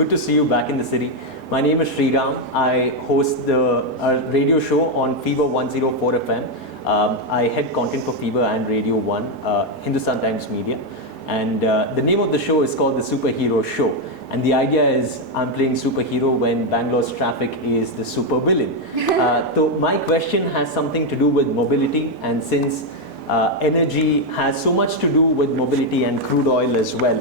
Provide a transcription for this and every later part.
good to see you back in the city. My name is Sriram. I host the radio show on Fever 104 FM. I head content for Fever and Radio 1, Hindustan Times Media. And the name of the show is called The Superhero Show. And the idea is I'm playing superhero when Bangalore's traffic is the super villain. So my question has something to do with mobility, and since energy has so much to do with mobility and crude oil as well,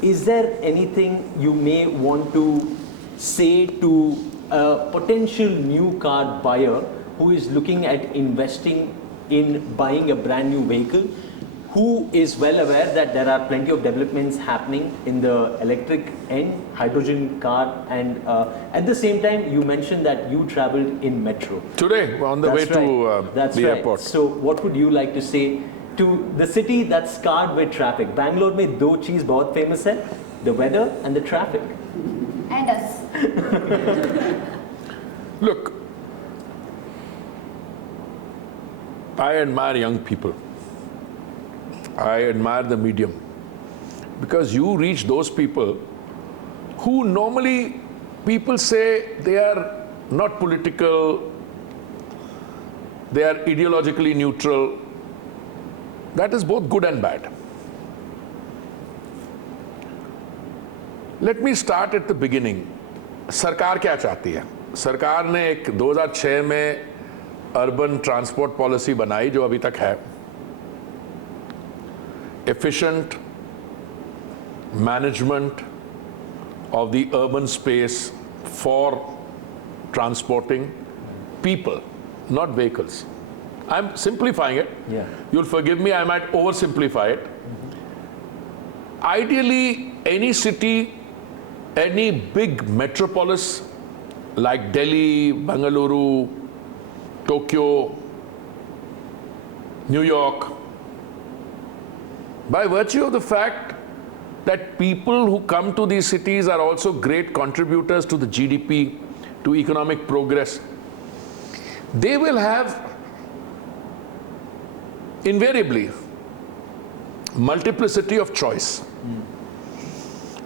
is there anything you may want to say to a potential new car buyer who is looking at investing in buying a brand new vehicle, who is well aware that there are plenty of developments happening in the electric and hydrogen car, and at the same time you mentioned that you traveled in metro. Today, on the way to the airport. So what would you like to say to the city that's scarred with traffic? Bangalore mein do cheez bahut famous hai, the weather and the traffic. And us. Look, I admire young people. I admire the medium, because you reach those people who normally people say they are not political, they are ideologically neutral. That is both good and bad. Let me start at the beginning. सरकार क्या चाहती है? सरकार ने एक 2006 में urban transport policy बनाई जो अभी तक है. Efficient management of the urban space for transporting people, not vehicles. I'm simplifying it. Yeah. You'll forgive me, I might oversimplify it. Ideally, any city, any big metropolis like Delhi, Bangalore, Tokyo, New York, by virtue of the fact that people who come to these cities are also great contributors to the GDP, to economic progress, they will have invariably multiplicity of choice.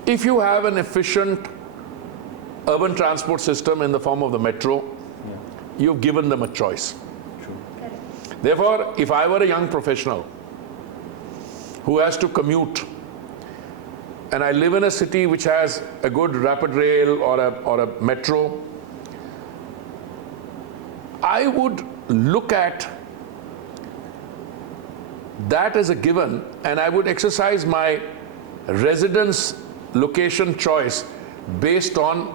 If you have an efficient urban transport system in the form of the metro, you've given them a choice. True. Therefore, if I were a young professional who has to commute, and I live in a city which has a good rapid rail or a metro, I would look at that as a given, and I would exercise my residence location choice based on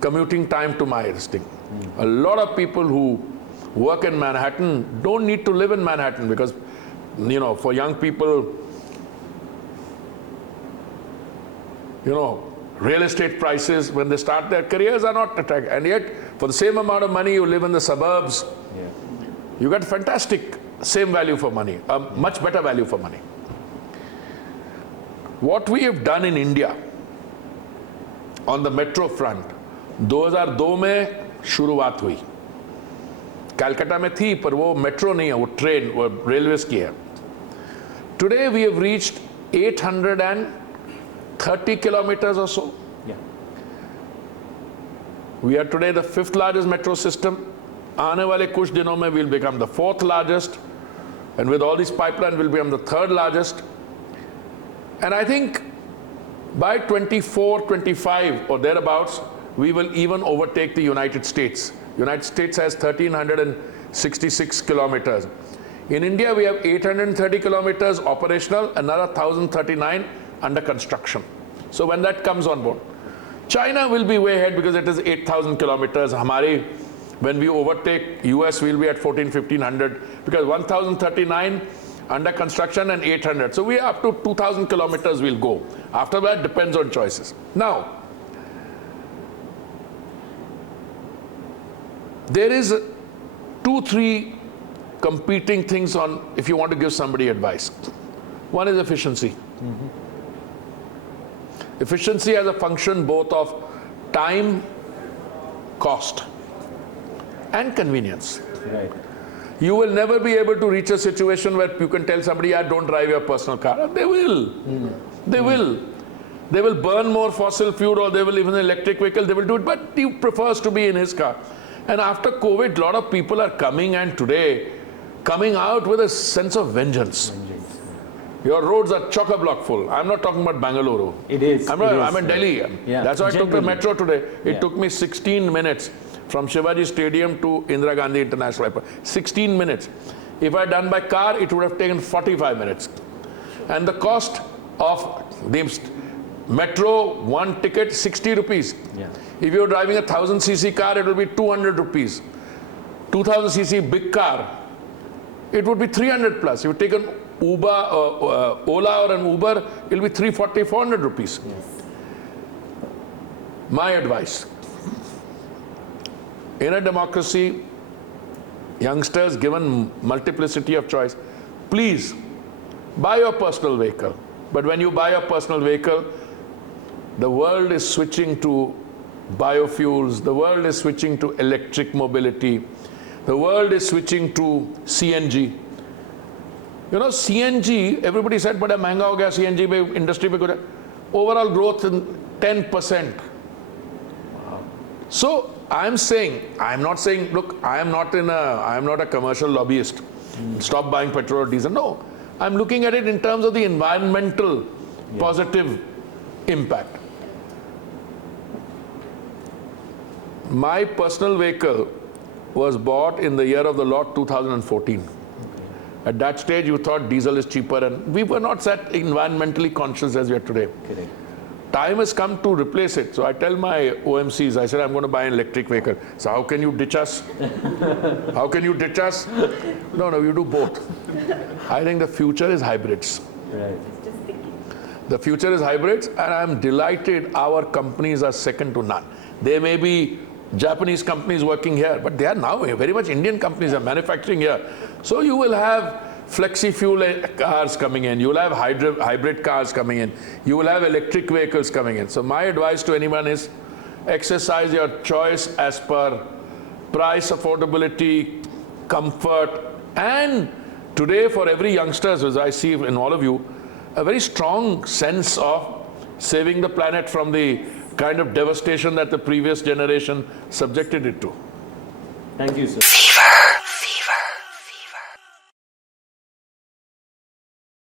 commuting time to my listing. A lot of people who work in Manhattan don't need to live in Manhattan, because, you know, for young people, you know, real estate prices when they start their careers are not attractive, and yet for the same amount of money you live in the suburbs, you get fantastic same value for money, a much better value for money. What we have done in India on the metro front, 2002 में शुरुआत हुई. कलकत्ता में थी, पर वो metro नहीं है, वो ट्रेन, वो रेलवेज की है. Today we have reached 830 kilometers or so. Yeah. We are today the 5th largest metro system. आने वाले कुछ दिनों में we'll become the 4th largest, and with all these pipelines we'll become the 3rd largest. And I think by 24, 25 or thereabouts, we will even overtake the United States. United States has 1,366 kilometers. In India, we have 830 kilometers operational, another 1,039 under construction. So when that comes on board, China will be way ahead because it is 8,000 kilometers. Hamari, when we overtake US, we'll be at 1,500 because 1,039 under construction and 800. So we are up to 2,000 kilometers we'll go. After that, depends on choices. Now, there is 2-3 competing things on if you want to give somebody advice. One is efficiency. Efficiency as a function both of time, cost, and convenience. Right. You will never be able to reach a situation where you can tell somebody, "Yeah, don't drive your personal car." They will. They will. They will burn more fossil fuel, or they will even electric vehicle, they will do it, but he prefers to be in his car. And after COVID, a lot of people are coming and today coming out with a sense of vengeance. Your roads are chock-a-block full. I'm not talking about Bangalore. It is. I'm in Delhi. Yeah, that's why I took the generally. metro today. It Yeah. took me 16 minutes from Shivaji Stadium to Indira Gandhi International Airport. 16 minutes. If I had done by car, it would have taken 45 minutes. And the cost of the metro, one ticket, 60 rupees. Yeah. If you're driving a 1000cc car, it will be 200 rupees. 2000cc big car, it would be 300 plus. If you take an Uber, Ola or an Uber, it will be 340, 400 rupees. Yes. My advice, in a democracy, youngsters given multiplicity of choice, please buy your personal vehicle. But when you buy a personal vehicle, the world is switching to biofuels, the world is switching to electric mobility, the world is switching to CNG. You know, CNG, everybody said, but महंगा हो गया CNG में industry में कुछ overall growth in 10%. So I'm not saying, look, I am not a commercial lobbyist. Stop buying petrol or diesel. No, I'm looking at it in terms of the environmental positive impact. My personal vehicle was bought in the year of the Lord 2014. At that stage, you thought diesel is cheaper, and we were not that environmentally conscious as we are today. Correct. Time has come to replace it. So I tell my OMCs, I said, I'm going to buy an electric vehicle. So how can you ditch us? How can you ditch us? No, you do both. I think the future is hybrids. Right. The future is hybrids, and I'm delighted our companies are second to none. There may be Japanese companies working here, but they are now very much Indian companies are manufacturing here. So you will have flexi-fuel cars coming in, you will have hybrid cars coming in, you will have electric vehicles coming in. So my advice to anyone is exercise your choice as per price, affordability, comfort, and today for every youngster, as I see in all of you, a very strong sense of saving the planet from the kind of devastation that the previous generation subjected it to. Thank you, sir.